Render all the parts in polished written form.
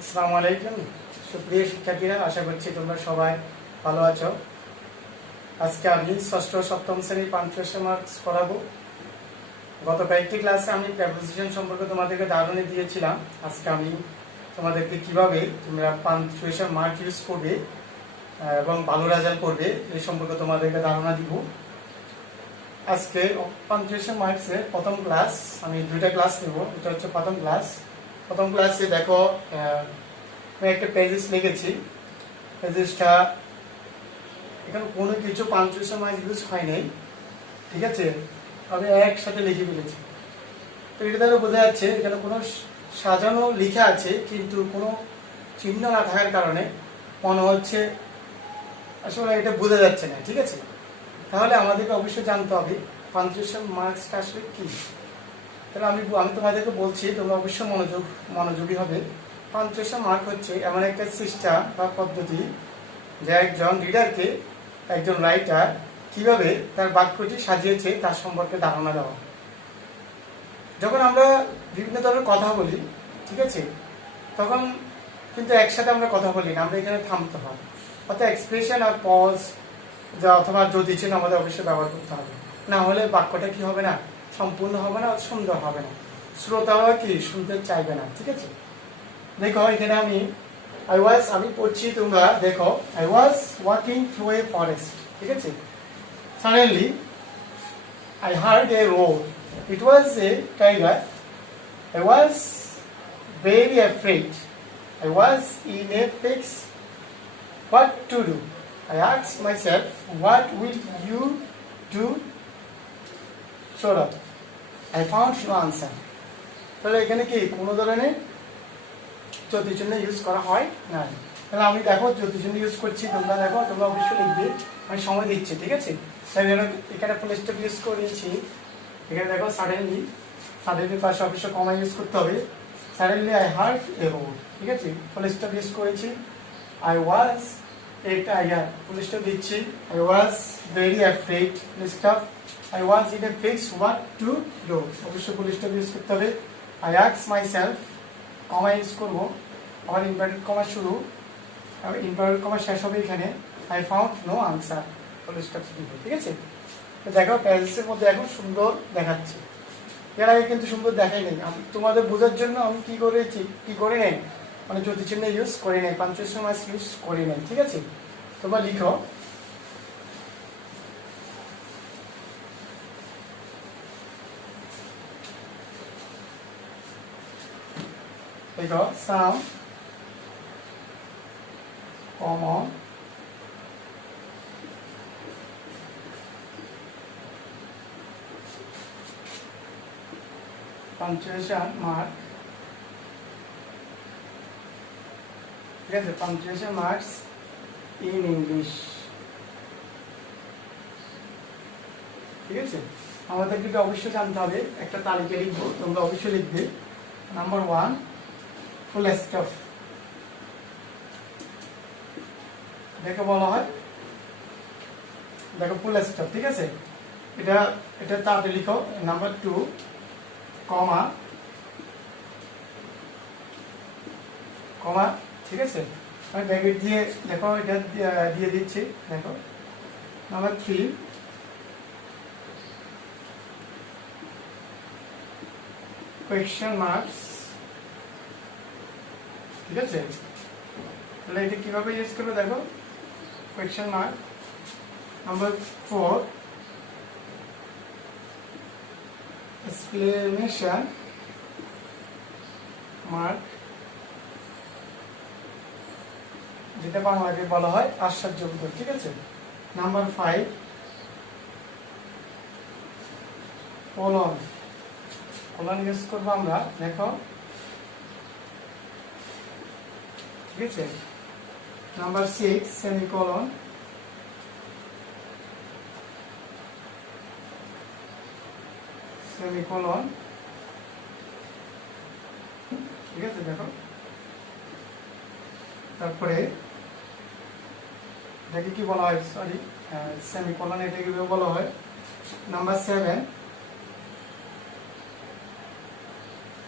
আসসালামু আলাইকুম সুপ্রিয় শিক্ষার্থীরা, আশা করছি তোমরা সবাই ভালো আছো। আজকে আমি ষষ্ঠ ও সপ্তম শ্রেণীর পাঞ্চুয়েশন মার্কস পড়াবো। গত কয়েকটি ক্লাসে আমি প্রেপোজিশন সম্পর্কে তোমাদেরকে ধারণা দিয়েছিলাম। আজকে আমি তোমাদেরকে কিভাবে তোমরা পাঞ্চুয়েশন মার্ক ইউজ করবে এবং ভালো রেজাল্ট করবে এই সম্পর্কে তোমাদেরকে ধারণা দিব। আজকে পাঞ্চুয়েশন মার্কসের প্রথম ক্লাস, আমি দুইটা ক্লাস নেব। এটা হচ্ছে প্রথম ক্লাসে দেখো আমি একটা পেজেস লিখেছি। পেজেসটা এখানে কোনো কিছু পাঞ্চুয়েশন মার্ক ইউজ হয় নাই, ঠিক আছে, আমি একসাথে লিখে ফেলেছি। তো এটা দ্বারা বোঝা যাচ্ছে এখানে কোনো সাজানো লেখা আছে কিন্তু কোনো চিহ্ন না থাকার কারণে মনে হচ্ছে আসলে এটা বোঝা যাচ্ছে না, ঠিক আছে। তাহলে আমাদেরকে অবশ্যই জানতে হবে পাঞ্চুয়েশন মার্কসটা আসলে কি। তাহলে আমি তোমাদেরকে বলছি, তোমরা অবশ্যই মনোযোগী হবে। পাঞ্চুয়েশন মার্ক হচ্ছে এমন একটা সিস্টেম বা পদ্ধতি যা একজন রিডারকে একজন রাইটার কিভাবে তার বাক্যটি সাজিয়েছে তার সম্পর্কে ধারণা দেওয়া। যখন আমরা বিভিন্ন ধরনের কথা বলি, ঠিক আছে, তখন কিন্তু একসাথে আমরা কথা বলি না, আমরা এখানে থামতে হয়। অর্থাৎ এক্সপ্রেশন আর পজ অথবা যদি চিহ্ন আমাদের অবশ্যই ব্যবহার করতে হবে, না হলে বাক্যটা কি হবে না, সম্পূর্ণ হবে না, সুন্দর হবে না, শ্রোতারা কি শুনতে চাইবে না, ঠিক আছে। দেখো এখানে আমি পড়ছি, তোমরা দেখো, I was walking through a forest, ঠিক আছে, suddenly I heard a roar, it was a tiger, I was very afraid, I was in a fix what to do. I asked myself, what will you do? So that I found no answer. তাহলে এখানে কি কোনো ধরনের জ্যোতিচিহ্ন use করা হয় না। তাহলে আমি দেখো জ্যোতিচিহ্ন ইউজ করছি, তোমরা দেখো, তোমরা অবশ্যই লিখবে, আমি সময় দিচ্ছি, ঠিক আছে। তাই এখানে ফুল স্টপ ইউজ করেছি। এখানে দেখো সাডেনলি পাশে অবশ্যই কমা ইউজ করতে হবে। Suddenly I heard A road, ঠিক আছে, ফুল স্টপ ইউজ করেছি। I was a tiger, full stop দিচ্ছি। I was very afraid, full stop. I was in a fix what to do, অবশ্যই ফুল স্টপ ইউজ করতে হবে। I asked myself, comma use করবো, আবার inverted comma শুরু, আবার inverted comma শেষ হবে এখানে। I found no answer, full stop দিব, ঠিক আছে। তো দেখো প্যাজেসের মধ্যে এখন সুন্দর দেখাচ্ছে, এর আগে কিন্তু সুন্দর দেখাই নেই। তোমাদের বোঝার জন্য আমি কি করে নেই, মানে জ্যোতিচিহ্ন ইউজ করি নাই, পাঞ্চুয়েশন মার্কস ইউজ করি নাই, ঠিক আছে। তোমরা লিখো, সাম কমন পাঞ্চুয়েশন মার্ক, ঠিক আছে, পাঞ্চুয়েশন মার্কস ইন ইংলিশ, ঠিক আছে। আমাদেরকে অবশ্যই জানতে হবে, একটা তালিকা লিখবো, তোমরা অবশ্যই লিখবে। নাম্বার 1, ফুল স্টপ, দেখে বলা হয়, দেখো ফুল স্টপ, ঠিক আছে, এটা তাড়াতাড়ি লিখো। নাম্বার 2, কমা, ঠিক আছে, আমি ব্র্যাকেট দিয়ে দেখো এটা দিয়ে দিচ্ছি, দেখো। নাম্বার 3, কোয়েশ্চেন মার্কস, ঠিক আছে। তাহলে এটা কিভাবে ইউজ করবে দেখো, question mark. Number 4, exclamation mark, যেটা বাংলাতে বলা হয় আশ্চর্যবোধক, ঠিক আছে। নাম্বার 5, কোলন ইউজ করবো আমরা, দেখো, ঠিক আছে। নাম্বার 6, সেমিকোলন, ঠিক আছে, দেখো। তারপরে এটাকে কি বলা হয়, সরি, সেমিকোলন, এটাকে বলা হয়। নাম্বার 7,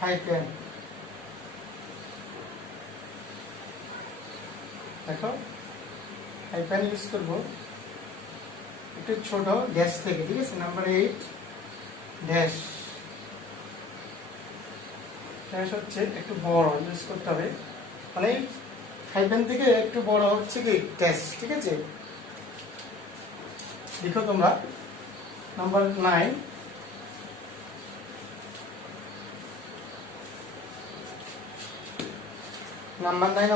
হাইটেন, দেখো হাইফেন ইউজ করবো একটু ছোট ড্যাশ থেকে, ঠিক আছে। নাম্বার 8 ড্যাশ, ড্যাশ হচ্ছে একটু বড় ইউজ করতে হবে, মানে হাইফেন থেকে একটু বড় হচ্ছে কি ড্যাশ, ঠিক আছে। লিখো তোমরা। নাম্বার 9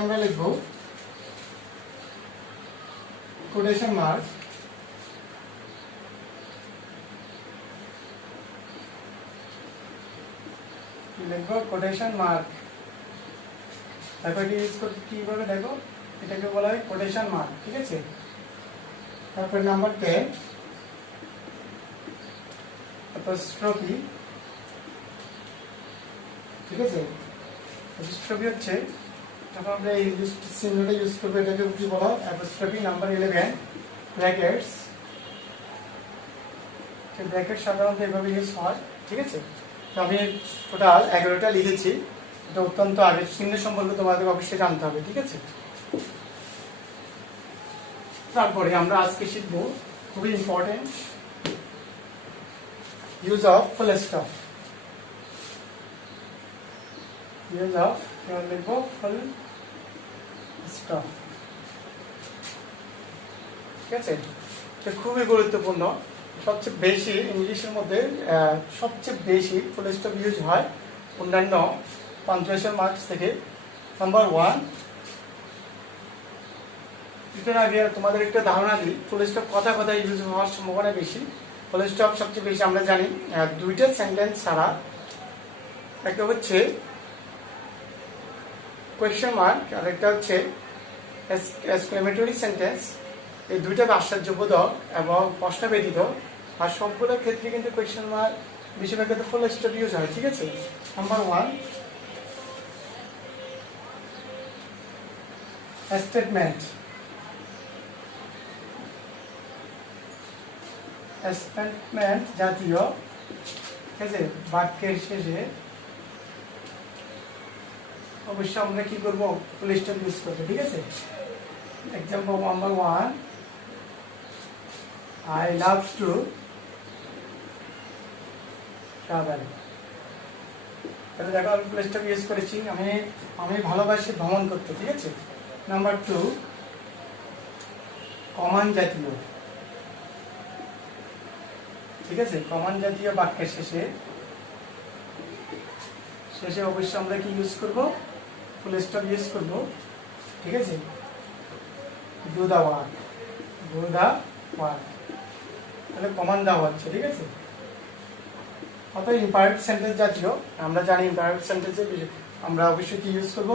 আমরা লিখবো কোটেশন মার্ক, লিখবো কোটেশন মার্ক। দেখো এটি ইউজ করতে কিভাবে, দেখো এটাকে বলা হয় কোটেশন মার্ক, ঠিক আছে। তারপর নাম্বার 10 অ্যাপোস্ট্রফি, ঠিক আছে। অ্যাপোস্ট্রফি হচ্ছে যখন আমরা এই চিহ্নটা ইউজ করবো এটাকে কি বলা হয় অ্যাপোস্ট্রফি। নাম্বার 11 ব্র্যাকেটস, ব্র্যাকেট সাধারণত এভাবে ইউজ হয়, ঠিক আছে। তো আমি টোটাল 11টা লিখেছি, এটা অত্যন্ত আগের চিহ্ন সম্পর্কে তোমাদের অবশ্যই জানতে হবে, ঠিক আছে। তারপরে আমরা আজকে শিখবো খুবই important use of full stop. Use of লিখবো ফুল স্টপ, ঠিক আছে। এটা খুবই গুরুত্বপূর্ণ। সবচেয়ে বেশি ইংলিশের মধ্যে সবচেয়ে বেশি ফুল স্টপ ইউজ হয় অন্যান্য পাঞ্চুয়েশন মার্কস থেকে। নাম্বার 1, এটার আগে তোমাদের একটা ধারণা দিই ফুল স্টপ কথায় ইউজ হওয়ার সম্ভাবনা বেশি। ফুল স্টপ সবচেয়ে বেশি আমরা জানি দুইটা সেন্টেন্স ছাড়া, একটা হচ্ছে কোয়েশ্চেন মার্ক আর একটা হচ্ছে এক্সক্লেমেটরি সেন্টেন্স। এই দুইটা আশ্চর্যবোধক এবং প্রশ্ন ব্যতীত আর সবগুলো ক্ষেত্রে কিন্তু কোয়েশ্চেন মার্ক বেশিরভাগ ক্ষেত্রে ফুল স্টপ ইউজ হয়, ঠিক আছে। নাম্বার 1 স্টেটমেন্ট, স্টেটমেন্ট জাতীয়, ঠিক আছে, বাক্যের শেষে অবশ্যই আমরা কি করব ফুল স্টপ ইউজ করব, ঠিক আছে। Example number 1 I love to travel। তাহলে দেখো আমি ফুল স্টপ ইউজ করেছি, আমি ভালোবাসি ভ্রমণ করতে, ঠিক আছে। নাম্বার 2 কমান জাতীয়, ঠিক আছে। কমান জাতীয় বাক্যের শেষে অবশ্যই আমরা কি ইউজ করব ফুল স্টপ ইউজ করব, ঠিক আছে। Do the work, do the work, তাহলে কমান দেওয়া হচ্ছে, ঠিক আছে। অর্থাৎ ইম্পারেটিভ সেন্টেন্স জাতীয় আমরা জানি ইম্পারেটিভ সেন্টেন্সে আমরা অবশ্যই কি ইউজ করব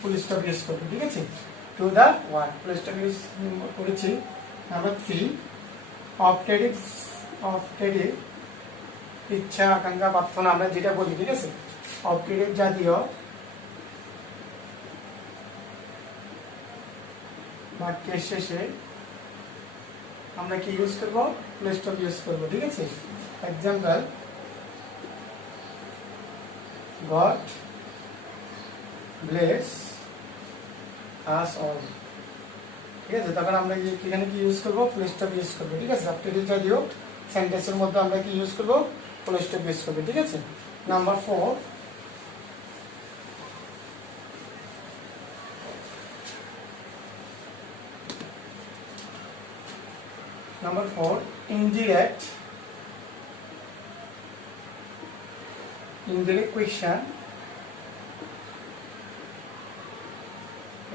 ফুল স্টপ ইউজ করব, ঠিক আছে। To the work full stop use করেছি। নাম্বার 3 অপটেটিভ, ইচ্ছা আকাঙ্ক্ষা প্রার্থনা আমরা যেটা বলি, ঠিক আছে। অপটেটিভ জাতীয় বাক্যের শেষে আমরা কি ইউজ করব ফুল স্টপ ইউজ করব, ঠিক আছে। Example god bless us all, ঠিক আছে। তখন আমরা এখানে কি ইউজ করব ফুল স্টপ ইউজ করব, ঠিক আছে। অপটেটিভ জাতীয় সেন্টেন্সের মধ্যে আমরা কি ইউজ করব ফুল স্টপ ইউজ করব, ঠিক আছে। Number 4 indirect question।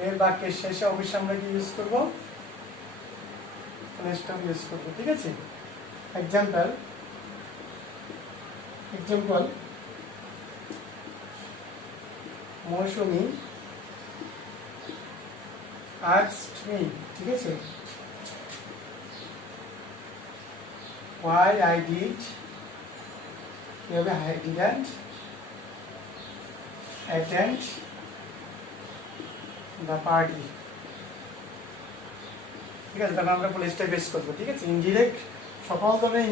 এর বাক্যের শেষে অবশ্যই আমরা কি ইউজ করব ফুল স্টপ ইউজ করব, ঠিক আছে। এক্সাম্পল মৌসুমী asked me, ঠিক আছে, why I did, I didn't attend the party, ঠিক আছে। তখন আমরা ফুল স্টপ ইউজ করব, ঠিক আছে। ইনডিরেক্ট সকল ধরনের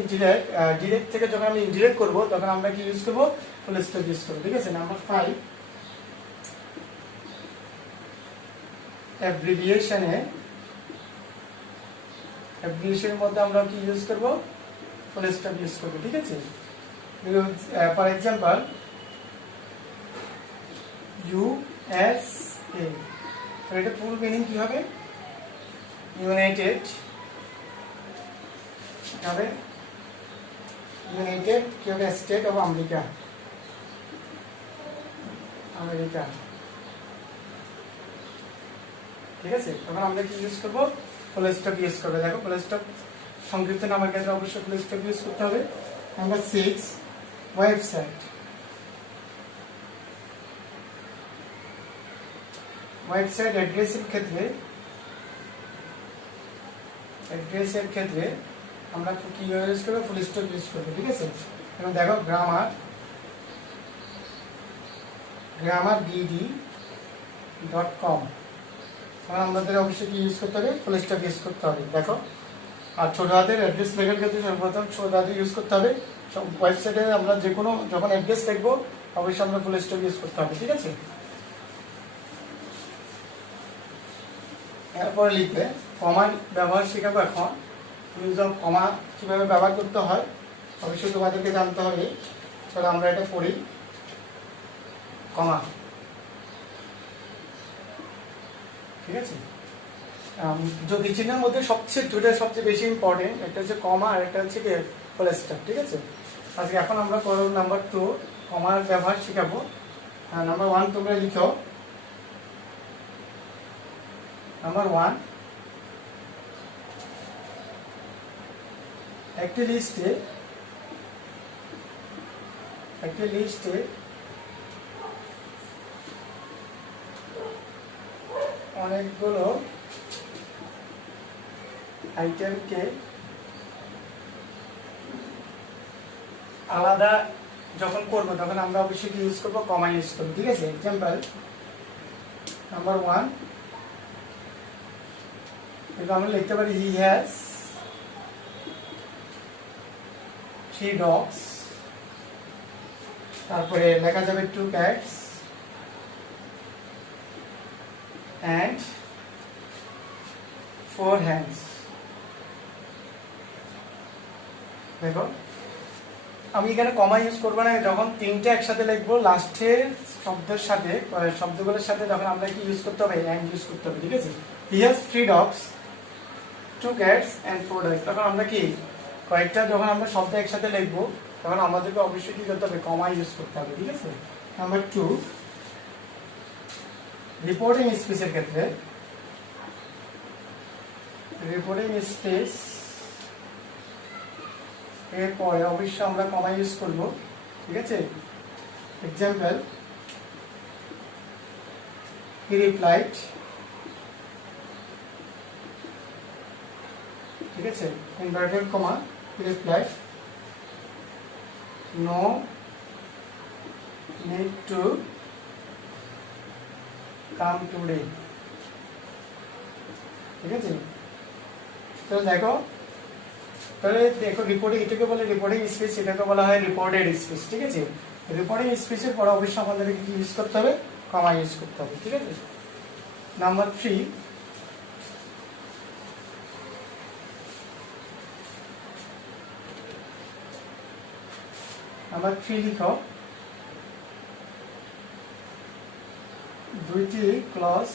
ডিরেক্ট থেকে যখন আমরা ইনডিরেক্ট করব তখন আমরা কি ইউজ করব ফুল স্টপ ইউজ করব, ঠিক আছে। নাম্বার 5 অ্যাব্রিভিয়েশনের মধ্যে আমরা কি ইউজ করব, ফুল স্টপ ইউজ করব, ঠিক আছে। ফর এক্সাম্পল USA, তো এটা ফুল মিনিং কি হবে, ইউনাইটেড হবে, ইউনাইটেড কি হবে, স্টেট অফ আমেরিকা, আমেরিকা, ঠিক আছে। তখন আমরা কি ইউজ করব, ফুল স্টপ ইউজ করবো। দেখো ফুল স্টপ সংক্ষিপ্ত নামের ক্ষেত্রে অবশ্যই ফুল স্টপ ইউজ করতে হবে। Number 6, website. ওয়েবসাইট অ্যাড্রেসের ক্ষেত্রে আমরা কি ইউজ করবো, ফুল স্টপ ইউজ করবো, ঠিক আছে। এবং দেখো grammar.dd.com, আমাদের অবশ্যই কি ইউজ করতে হবে, ফুল স্টপ ইউজ করতে হবে। দেখো, আর ছোট হাতের অ্যাড্রেস লেখার ক্ষেত্রে সর্বপ্রথম ছোট হাতে ইউজ করতে হবে। সব ওয়েবসাইটে আমরা যে কোনো যখন অ্যাড্রেস লিখবো অবশ্যই আমরা ফুল স্টপ ইউজ করতে হবে, ঠিক আছে। এরপরে লিখবে কমার ব্যবহার শেখাবো। এখন ইউজ অফ কমা কীভাবে ব্যবহার করতে হয় অবশ্যই তোমাদেরকে জানতে হবে। চলো আমরা এটা পড়ি। কমা, ঠিক আছে। যদি চিহ্নের মধ্যে সবচেয়ে বেশি ইম্পর্টেন্ট একটা হচ্ছে কমা আর একটা হচ্ছে কি ফুল স্টপ, ঠিক আছে। আজকে এখন আমরা করব নাম্বার 2, কমার ব্যবহার শেখাবো। নাম্বার 1 তোমরা লিখো। নাম্বার 1, একটি লিস্টে অনেকগুলো আইটেমকে আলাদা যখন করবো তখন আমরা অবশ্যই কি ইউজ করবো, কমা ইউজ করবো, ঠিক আছে। এক্সাম্পল নাম্বার 1, আমরা লিখতে পারি হি হ্যাজ 3 dogs, তারপরে লেখা যাবে 2 cats and 4 hens। দেখো আমি এখানে কমা ইউজ করবো না, যখন তিনটে একসাথে লিখবো লাস্টের শব্দগুলোর সাথে তখন আমরা কি ইউজ করতে হবে, and ইউজ করতে হবে, ঠিক আছে। He has 3 dogs, 2 cats and 4 dogs, তখন আমরা কি কয়েকটা যখন আমরা শব্দ একসাথে লিখবো তখন আমাদেরকে অবশ্যই কি করতে হবে, কমা ইউজ করতে হবে, ঠিক আছে। নাম্বার 2, রিপোর্টিং স্পেসের ক্ষেত্রে রিপোর্টিং স্পেস এরপরে অবশ্যই আমরা কমা ইউজ করবো, ঠিক আছে। এক্সাম্পল হি রিপ্লাইড, ঠিক আছে, inverted comma, he replied no need to come today, ঠিক আছে। তো দেখো রিপোর্টিং, এটাকে বলে রিপোর্টিং স্পেস, এটাকে বলা হয় রিপোর্টেড স্পেস, ঠিক আছে। রিপোর্টিং স্পেসের পরে অবশ্যই আমাদেরকে কি ইউজ করতে হবে, কমা ইউজ করতে হবে, ঠিক আছে। নাম্বার 3, লিখো দুইটি ক্লজ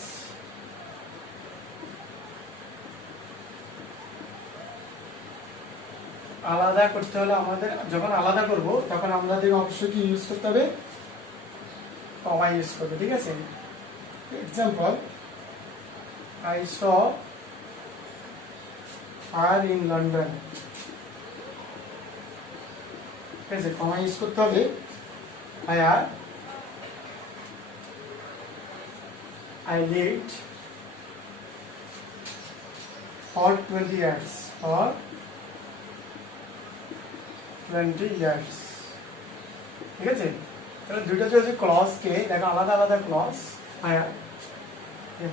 আলাদা করতে হলে আমাদের যখন আলাদা করব তখন আমাদের অবশ্যই কি ইউজ করতে হবে, কমা ইউজ করবে, ঠিক আছে। Example I saw her in London, ঠিক আছে, কমা ইউজ করতে হবে। I lived for 20 years, for 20 years, ঠিক আছে। তাহলে দুটো যে ক্লজকে দেখো আলাদা আলাদা ক্লজ,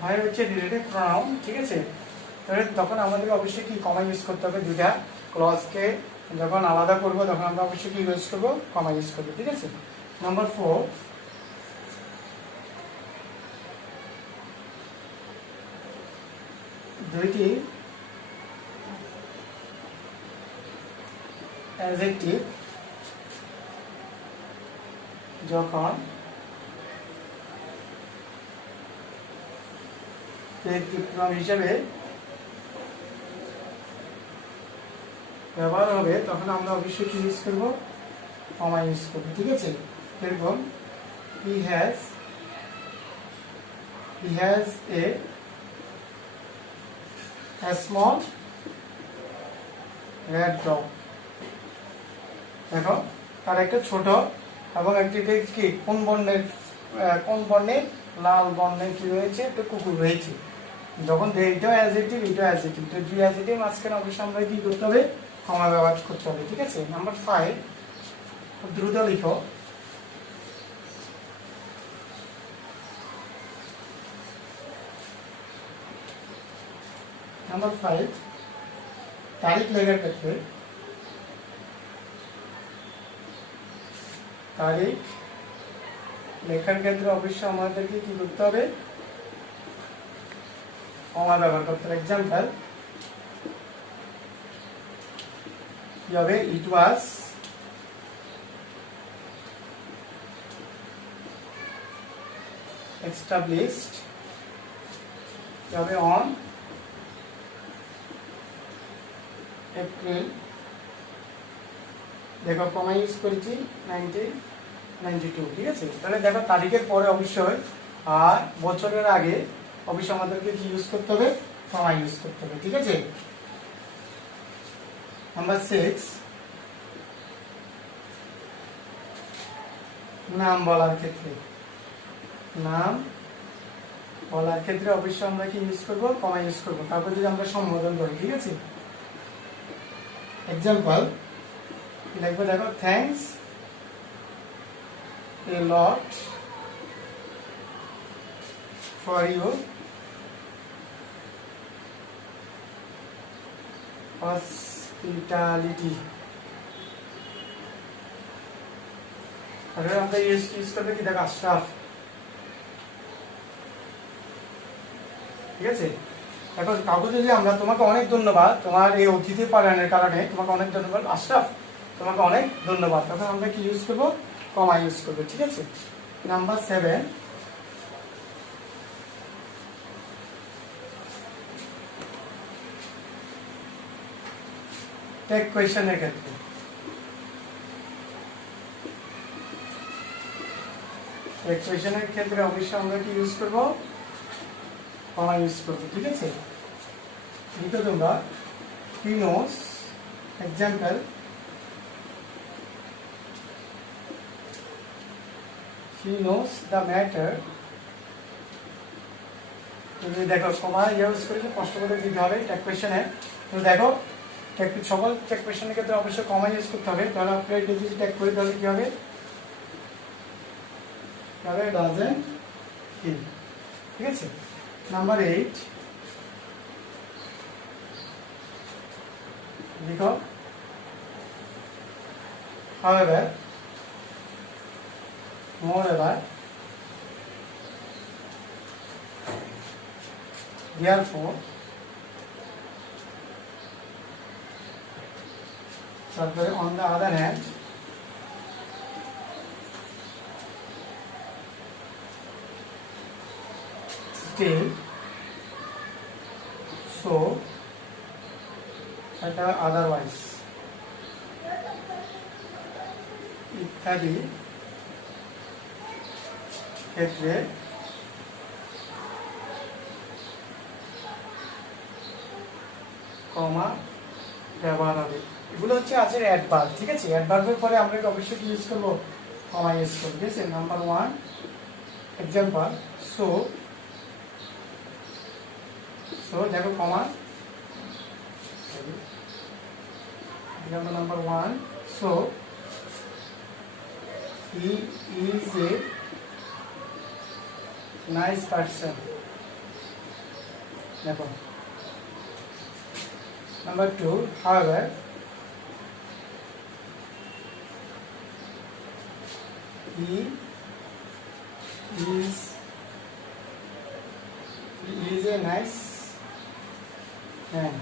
হায়ার হচ্ছে রিলেটিভ প্রনাউন, ঠিক আছে। তাহলে তখন আমাদের অবশ্যই কি কমা ইউজ করতে হবে, দুটা ক্লজকে যখন আলাদা করবো তখন আমরা অবশ্যই কি ইউজ করবো, কমা ইউজ করবো, ঠিক আছে। নাম্বার 4, দুইটি অ্যাডজেক্টিভ যখন ব্যক্তিক্রম হিসেবে ব্যবহার হবে তখন আমরা অবশ্যই কি ইউজ করবো, কমা ইউজ করবো। ঠিক আছে, এরকম he has a small red dog। দেখো তার একটা ছোট এবং একটি কি কোন বর্ণের লাল বর্ণের কি রয়েছে, একটা কুকুর রয়েছে। যখন এইটাও অ্যাডজেক্টিভ এটাও অ্যাডজেক্টিভ, তো দুই অ্যাডজেক্টিভ মাঝখানে অবশ্যই আমরা কি করতে হবে, কমা ব্যবহার করতে হবে। ঠিক আছে, নাম্বার 5 দ্রুত লিখো। নাম্বার 5 তারিখ লেখার ক্ষেত্রে অবশ্যই আমাদেরকে কি করতে হবে, কমা ব্যবহার করতে হবে। এক্সাম্পল কি হবে, ইট ওয়াজ established কি হবে, অন এপ্রিল, দেখো কমা ইউজ করেছি 1992। ঠিক আছে, তাহলে দেখো তারিখের পরে অবশ্যই আর বছরের আগে অবশ্যই আমাদেরকে কি ইউজ করতে হবে, কমা ইউজ করতে হবে। ঠিক আছে, নাম্বার 6 নাম বলার ক্ষেত্রে অবশ্যই আমরা কি ইউজ করবো, কমা ইউজ করবো। তারপর যদি আমরা সম্বোধন করি, ঠিক আছে, এক্সাম্পল লিখবো, দেখো thanks a lot for your hospitality. তাহলে আমরা ইউজ করবে কি, দেখো আশরাফ। ঠিক আছে, এখন কাউকে যদি আমরা তোমাকে অনেক ধন্যবাদ, তোমার এই অতিথি পালনের কারণে তোমাকে অনেক ধন্যবাদ আশরাফ, তোমাকে অনেক ধন্যবাদ, তখন আমরা কি ইউজ করবো, কমা ইউজ করবো। ঠিক আছে, নাম্বার 7 টেক কোয়েশ্চেনের ক্ষেত্রে অবশ্যই আমরা কি ইউজ করবো, কমা ইউজ করবো। ঠিক আছে, লিখো তোমরা he knows, example he knows the matter। তুমি দেখো কমা ইউজ করে কষ্ট করে দিতে হবে টেক কোয়েশ্চেনে। তুমি দেখো সকল টেক কোয়েশ্চেনের ক্ষেত্রে অবশ্যই কমা ইউজ করতে হবে। তাহলে আপনি যদি টেক করি তাহলে কি হবে, ডাজেন্ট হি। ঠিক আছে, নাম্বার 8 লিখো however, moreover, therefore, তারপরে on the other hand, still, so, এটা otherwise ইত্যাদি ক্ষেত্রে কমা ব্যবহার হবে। এগুলো হচ্ছে আজকের অ্যাডভার্ব। ঠিক আছে, অ্যাডভার্বের পরে আমরা অবশ্যই কি ইউজ করবো, কমা ইউজ করবো। ঠিক আছে, নাম্বার 1 এক্সাম্পল সো দেখো কমা, number 1 so he is a nice person। দেখো number 2 however, he is a nice হ্যাঁ,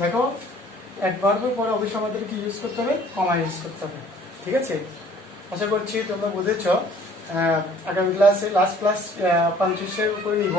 দেখো অ্যাডভার্বের পরে অবশ্যই আমাদের কি ইউজ করতে হবে, কমা ইউজ করতে হবে। ঠিক আছে, আশা করছি তোমরা বুঝেছ। আগামী ক্লাসে লাস্ট ক্লাস পাঞ্চুয়েশনের উপরে নিব।